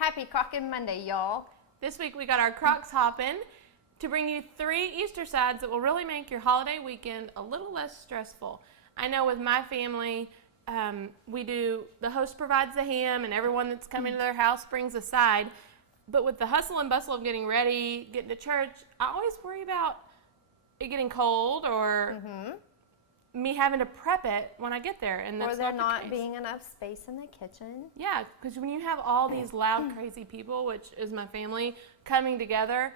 Happy Crockin Monday, y'all. This week we got our Crocks hoppin to bring you 3 Easter sides that will really make your holiday weekend a little less stressful. I know with my family, we do, the host provides the ham and everyone that's coming to their house brings a side. But with the hustle and bustle of getting ready, getting to church, I always worry about it getting cold or me having to prep it when I get there. And that's or there not not being enough space in the kitchen. Yeah, because when you have all these loud, crazy people, which is my family, coming together,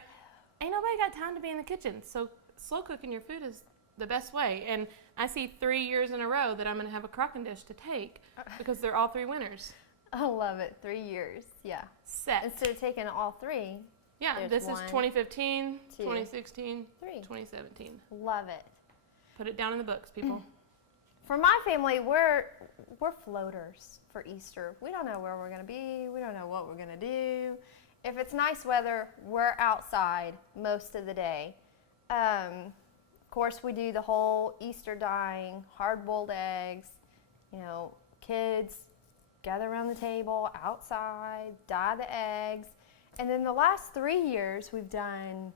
ain't nobody got time to be in the kitchen. So slow cooking your food is the best way. And I see 3 years in a row that I'm going to have a Crockin dish to take because they're all 3 winners. I love it. 3 years. Yeah. Set. Instead of taking all 3. Yeah, this is 2015, 2, 2016, 3. 2017. Love it. Put it down in the books, people. For my family, we're floaters for Easter. We don't know where we're going to be. We don't know what we're going to do. If it's nice weather, we're outside most of the day. Of course, we do the whole Easter dyeing, hard-boiled eggs, kids gather around the table outside, dye the eggs. And then the last 3 years, we've done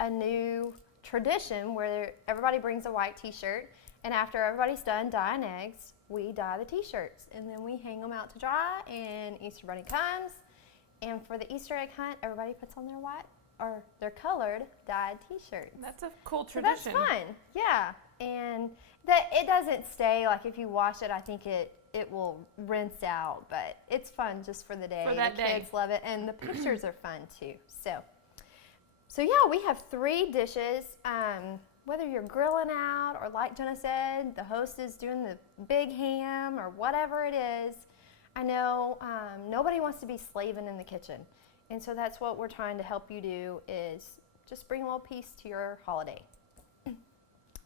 a new tradition where everybody brings a white t-shirt, and after everybody's done dyeing eggs, we dye the t-shirts, and then we hang them out to dry, and Easter Bunny comes, and for the Easter egg hunt, everybody puts on their white or their colored dyed t-shirts. That's a cool tradition. So that's fun, yeah. And it doesn't stay, like if you wash it, I think it will rinse out, but it's fun just for the day. For that the day. kids love it, and the pictures are fun too. So yeah, we have 3 dishes. Whether you're grilling out or like Jenna said, the host is doing the big ham or whatever it is. I know nobody wants to be slaving in the kitchen. And so that's what we're trying to help you do, is just bring a little peace to your holiday.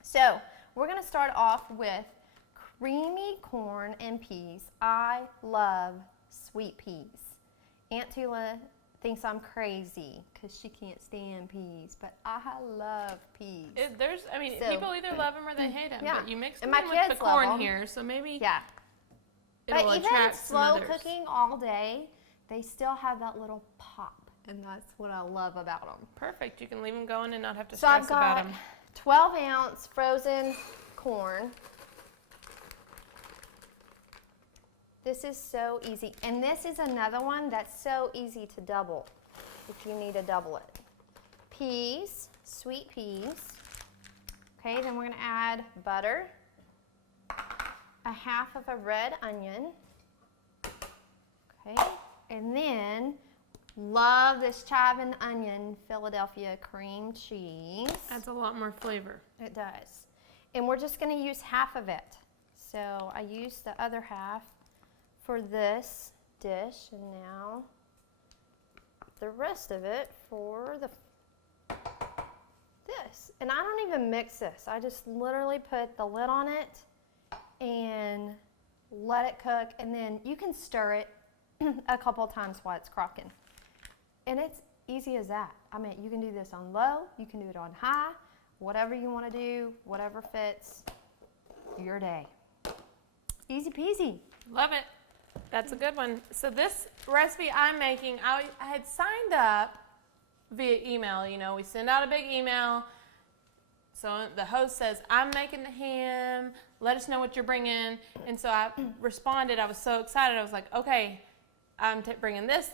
So we're going to start off with creamy corn and peas. I love sweet peas. Aunt Tula thinks I'm crazy because she can't stand peas, but I love peas. People either love them or they hate them, but you mix them my in kids with the love corn them. here, so maybe But it'll even attract some slow others. cooking all day, they still have that little pop, and that's what I love about them. Perfect. You can leave them going and not have to So stress I've about got them. 12-ounce frozen corn. This is so easy. And this is another one that's so easy to double if you need to double it. Peas, sweet peas. Okay, then we're going to add butter, a half of a red onion. Okay, and then love this chive and onion Philadelphia cream cheese. Adds a lot more flavor. It does. And we're just going to use half of it. So I used the other half for this dish, and now the rest of it for this. And I don't even mix this. I just literally put the lid on it and let it cook, and then you can stir it a couple of times while it's crocking. And it's easy as that. I mean, you can do this on low, you can do it on high, whatever you want to do, whatever fits your day. Easy peasy. Love it. That's a good one. So this recipe I'm making, I had signed up via email. We send out a big email. So the host says, I'm making the ham. Let us know what you're bringing. And so I responded. I was so excited. I was like, okay, I'm bringing this,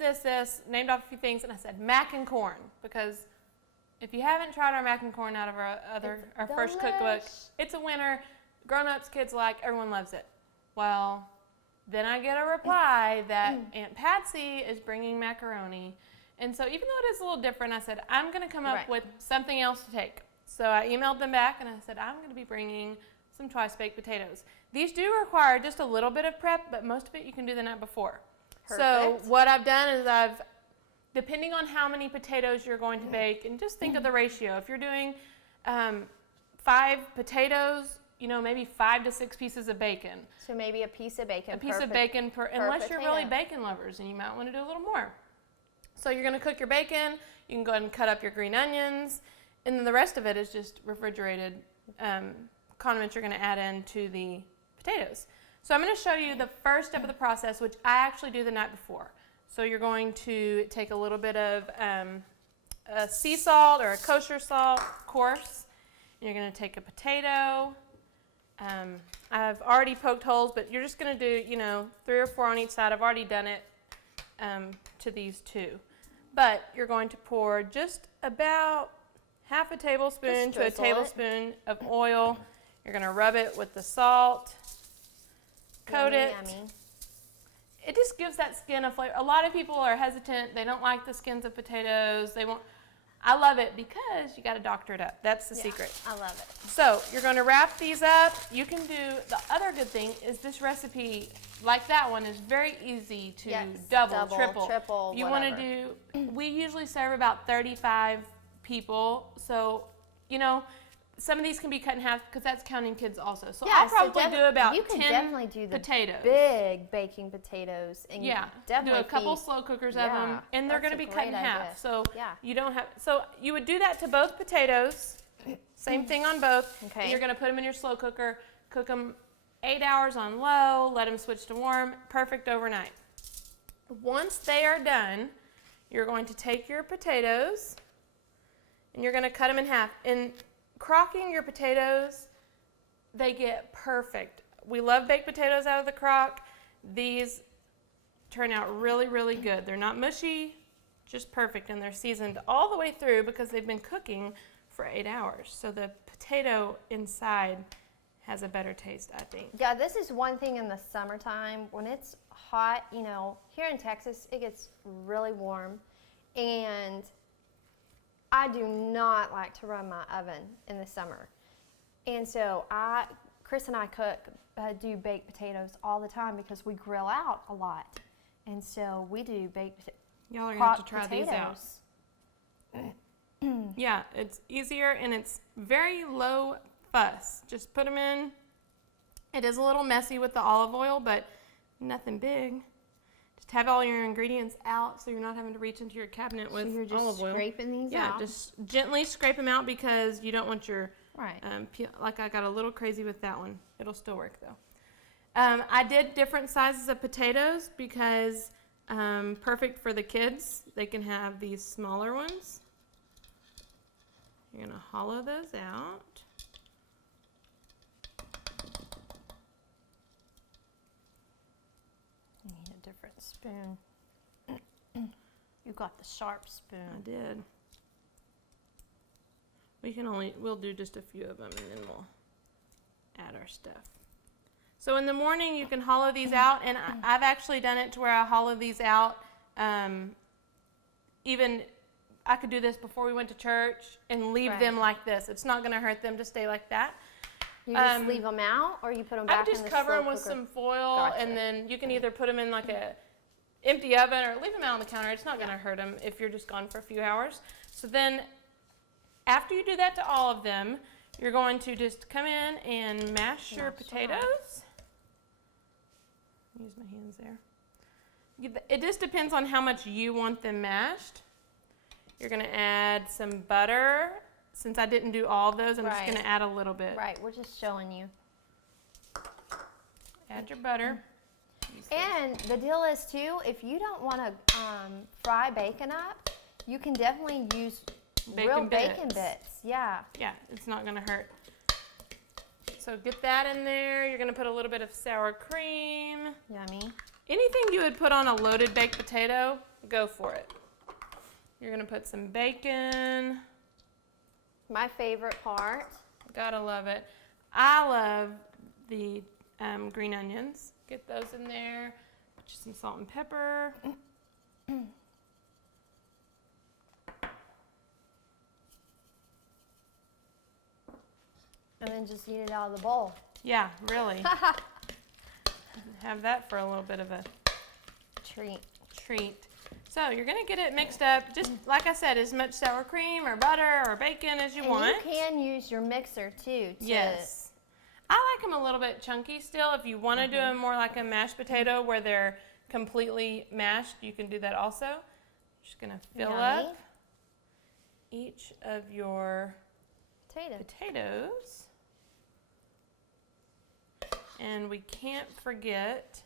named off a few things. And I said mac and corn, because if you haven't tried our mac and corn out of our first cookbook, it's a winner. Grown-ups, kids like, everyone loves it. Well, then I get a reply that Aunt Patsy is bringing macaroni. And so even though it is a little different, I said, I'm going to come up with something else to take. So I emailed them back and I said, I'm going to be bringing some twice-baked potatoes. These do require just a little bit of prep, but most of it you can do the night before. Perfect. So what I've done is depending on how many potatoes you're going to bake, and just think of the ratio. If you're doing 5 potatoes, maybe 5 to 6 pieces of bacon. So maybe a piece of bacon. Unless you're really bacon lovers, and you might want to do a little more. So you're going to cook your bacon. You can go ahead and cut up your green onions, and then the rest of it is just refrigerated condiments you're going to add into the potatoes. So I'm going to show you the first step of the process, which I actually do the night before. So you're going to take a little bit of a sea salt or a kosher salt, of course. You're going to take a potato. I've already poked holes, but you're just going to do, 3 or 4 on each side. I've already done it to these 2. But you're going to pour just about half a tablespoon to a tablespoon of oil. You're going to rub it with the salt, coat it. Yummy. It just gives that skin a flavor. A lot of people are hesitant. They don't like the skins of potatoes. I love it because you got to doctor it up. That's the secret. I love it. So you're going to wrap these up. You can do, the other good thing is this recipe, like that one, is very easy to double, triple. You want to do, we usually serve about 35 people. So, some of these can be cut in half because that's counting kids also. So I'll probably do about 10 You can definitely do the potatoes. Big baking potatoes. And definitely do a couple slow cookers of them, and they're going to be cut in half. So you don't have. So you would do that to both potatoes. Same thing on both. Okay. And you're going to put them in your slow cooker. Cook them 8 hours on low. Let them switch to warm. Perfect overnight. Once they are done, you're going to take your potatoes, and you're going to cut them in half. And crocking your potatoes, they get perfect. We love baked potatoes out of the crock. These turn out really, really good. They're not mushy, just perfect, and they're seasoned all the way through because they've been cooking for 8 hours. So the potato inside has a better taste, I think. Yeah, this is one thing in the summertime when it's hot. Here in Texas, it gets really warm, and I do not like to run my oven in the summer. And so Chris and I do baked potatoes all the time because we grill out a lot. And so we do baked potatoes. Y'all are going to have to try these out. Yeah, it's easier and it's very low fuss. Just put them in. It is a little messy with the olive oil, but nothing big. Just have all your ingredients out so you're not having to reach into your cabinet with olive oil. So you're just scraping these out? Yeah, just gently scrape them out because you don't want your, like I got a little crazy with that one. It'll still work though. I did different sizes of potatoes because perfect for the kids. They can have these smaller ones. You're going to hollow those out. Different spoon. You got the sharp spoon. I did. We'll do just a few of them and then we'll add our stuff. So in the morning you can hollow these out, and I've actually done it to where I hollow these out. Even I could do this before we went to church and leave them like this. It's not going to hurt them to stay like that. You just leave them out, or you put them back in the slow cooker? I just cover them with some foil, and then you can either put them in like a empty oven or leave them out on the counter. It's not going to hurt them if you're just gone for a few hours. So then after you do that to all of them, you're going to just come in and mash your potatoes. Use my hands there. It just depends on how much you want them mashed. You're going to add some butter. Since I didn't do all of those, I'm just going to add a little bit. Right, we're just showing you. Add your butter. And the deal is too, if you don't want to fry bacon up, you can definitely use real bacon bits. Yeah. Yeah, it's not going to hurt. So get that in there. You're going to put a little bit of sour cream. Yummy. Anything you would put on a loaded baked potato, go for it. You're going to put some bacon. My favorite part. Gotta love it. I love the green onions. Get those in there. Put some salt and pepper. And then just eat it out of the bowl. Yeah, really. Have that for a little bit of a treat. So you're going to get it mixed up, just like I said, as much sour cream or butter or bacon as you want. You can use your mixer too. Yes. I like them a little bit chunky still. If you want to do them more like a mashed potato where they're completely mashed, you can do that also. Just going to fill up each of your potatoes. And we can't forget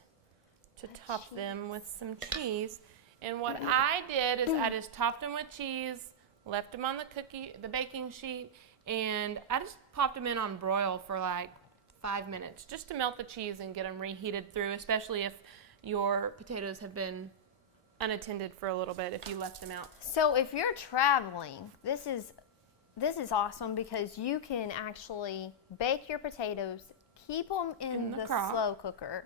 to top them with some cheese. And what I did is I just topped them with cheese, left them on the baking sheet, and I just popped them in on broil for like 5 minutes just to melt the cheese and get them reheated through, especially if your potatoes have been unattended for a little bit if you left them out. So if you're traveling, this is awesome because you can actually bake your potatoes, keep them in the crock. slow cooker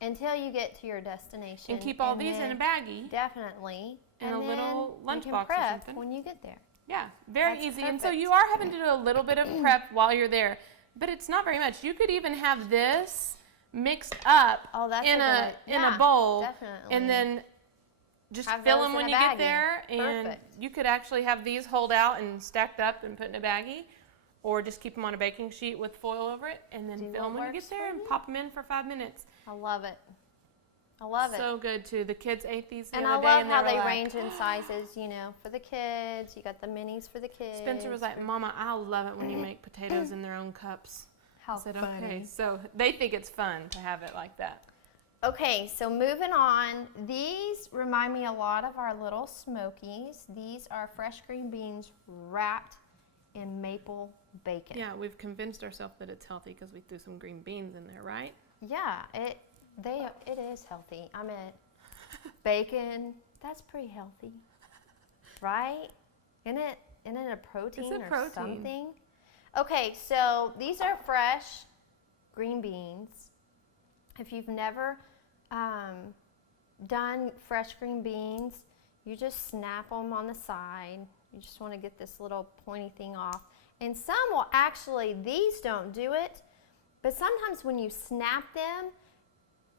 until you get to your destination. And keep all these in a baggie. Definitely. In a little lunchbox or you can prep something. when you get there. Yeah, very That's easy. And so perfect. you are having to do a little bit of prep while you're there, but it's not very much. You could even have this mixed up in a bowl, definitely. and then just Have fill those them in when a you get baggie. there. And Perfect. you could actually have these hold out and stacked up and put in a baggie, or just keep them on a baking sheet with foil over it, and then Do fill them what when you get works there for and you. pop them in for 5 minutes. I love it. I love it. So good too. The kids ate these the And other I day, love and how they they were like, range in sizes, you know, for the kids. You got the minis for the kids. Spencer was like, "Mama, I love it when you make potatoes in their own cups." how I said, funny. "Okay." So they think it's fun to have it like that. Okay, so moving on. These remind me a lot of our little Smokies. These are fresh green beans wrapped in maple bacon. Yeah, we've convinced ourselves that it's healthy because we threw some green beans in there, right? Yeah, it is healthy. I mean, bacon, that's pretty healthy, right? Isn't it a protein It's a or protein. something? Okay, so these are fresh green beans. If you've never done fresh green beans, you just snap them on the side. You just want to get this little pointy thing off. And some will actually, these don't do it, but sometimes when you snap them,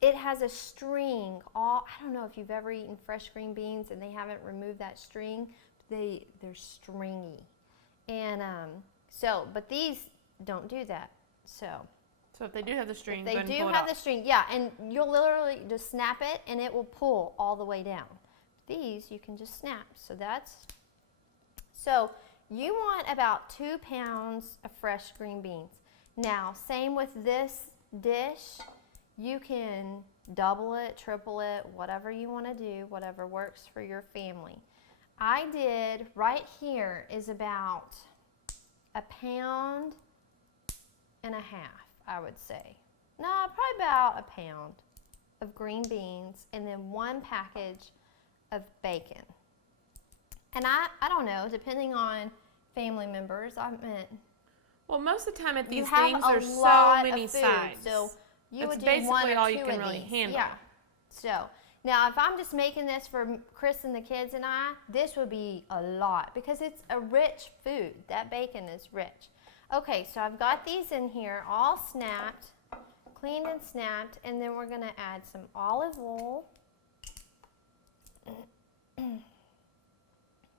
it has a string. I don't know if you've ever eaten fresh green beans and they haven't removed that string. They're stringy. And but these don't do that. So if they do have the string, if go they ahead and do pull it have off. the string, yeah, and you'll literally just snap it and it will pull all the way down. These you can just snap. So you want about 2 pounds of fresh green beans. Now, same with this dish. You can double it, triple it, whatever you want to do, whatever works for your family. I did, right here is about 1.5 pounds, I would say. No, probably about 1 pound of green beans and then 1 package of bacon. And I don't know, depending on family members, Well, most of the time at you these have things, a there's so lot many of food, sides. so you That's would do basically 1 or 2 all you can of really these. handle. Yeah. So now, if I'm just making this for Chris and the kids and I, this would be a lot because it's a rich food. That bacon is rich. Okay, so I've got these in here all snapped, cleaned and snapped, and then we're going to add some olive oil.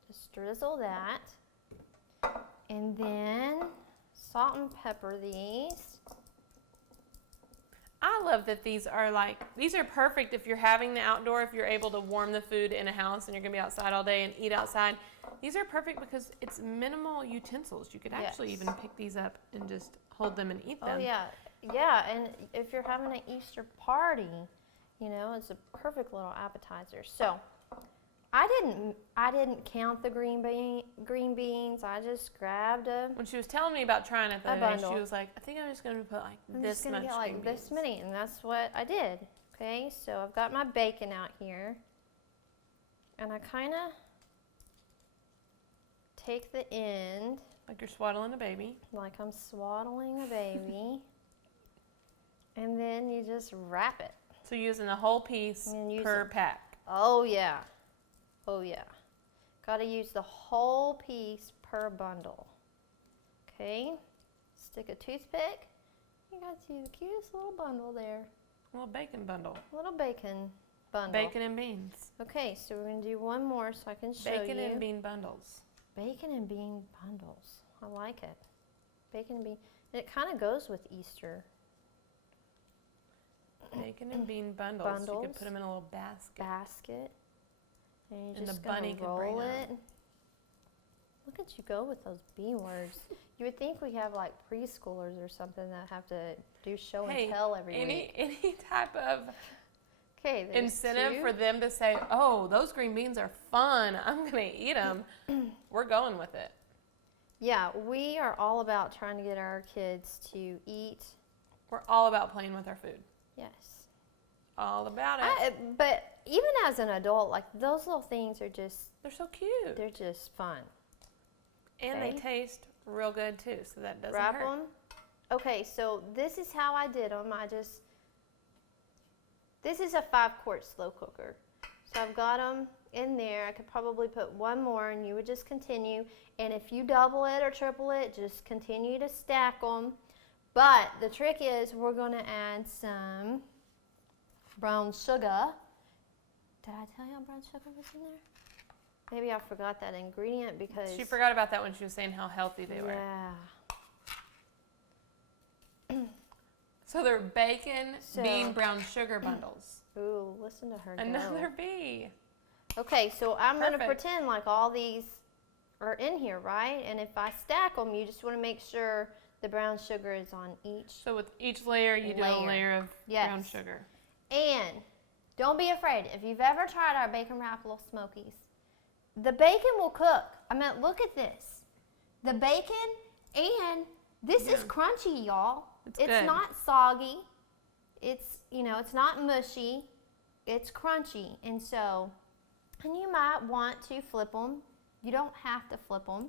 Just drizzle that. And then salt and pepper these. I love that these are perfect if you're having the outdoor, if you're able to warm the food in a house and you're going to be outside all day and eat outside. These are perfect because it's minimal utensils. You could actually even pick these up and just hold them and eat them. Oh, yeah. Yeah, and if you're having an Easter party, it's a perfect little appetizer. So I didn't count the green beans. I just grabbed When she was telling me about trying it the other day, bundle. she was like, I think I'm just going to put I'm this just gonna much get like green this beans. many, and that's what I did. Okay, so I've got my bacon out here, and I kind of take the end Like you're swaddling a baby. like I'm swaddling a baby, and then you just wrap it. So you're using the whole piece And use per it. pack. Oh yeah, oh yeah. Got to use the whole piece per bundle. Okay, stick a toothpick. You got to see the cutest little bundle there. A little bacon bundle. Little bacon bundle. Bacon and beans. Okay, so we're going to do one more so I can show Bacon you. and bean bundles. Bacon and bean bundles. I like it. Bacon and bean. And it kind of goes with Easter. Bacon and bean bundles. You Bundles. could put them in a little basket. And you're And just the bunny going to can bring roll them. it. Look at you go with those B words. You would think we have like preschoolers or something that have to do show and tell every week. Any type of Okay, there's incentive 2. for them to say, oh, those green beans are fun. I'm going to eat them. We're going with it. Yeah, we are all about trying to get our kids to eat. We're all about playing with our food. Yes. All about it. But even as an adult, like those little things are just, They're so cute. they're just fun. And Okay. they taste real good too, so that doesn't Wrap hurt. them. Okay, so this is how I did them. This is a 5-quart slow cooker. So I've got them in there. I could probably put one more and you would just continue. And if you double it or triple it, just continue to stack them. But the trick is we're going to add some brown sugar. Did I tell you brown sugar was in there? Maybe I forgot that ingredient because... She forgot about that when she was saying how healthy they were. Yeah. So they're bacon, bean, brown sugar bundles. Ooh, listen to her go. Another bee. Okay, so I'm going to Perfect. pretend like all these are in here, right? And if I stack them, you just want to make sure the brown sugar is on each. So with each layer, you do a layer of brown sugar. And don't be afraid. If you've ever tried our bacon wrap little smokies, the bacon will cook. I mean, look at this. The bacon, and this is crunchy, y'all. It's It's good. not soggy. It's, it's not mushy. It's crunchy. And so, and you might want to flip them. You don't have to flip them.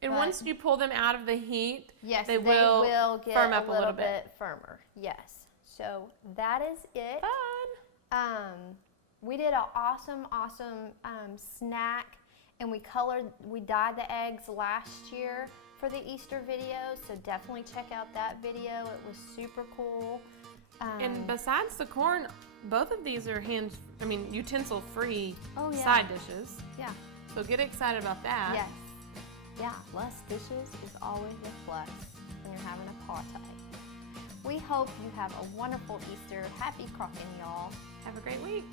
And But- once you pull them out of the heat, Yes, they will get firm up a little bit firmer. Yes. So that is it. fun. We did an awesome snack, and we dyed the eggs last year for the Easter video. So definitely check out that video. It was super cool. And besides the corn, both of these are utensil-free Oh, yeah. side dishes. Yeah. So get excited about that. Yes. Yeah. Less dishes is always a plus when you're having a party. We hope you have a wonderful Easter. Happy Crockin', y'all. Have a great week.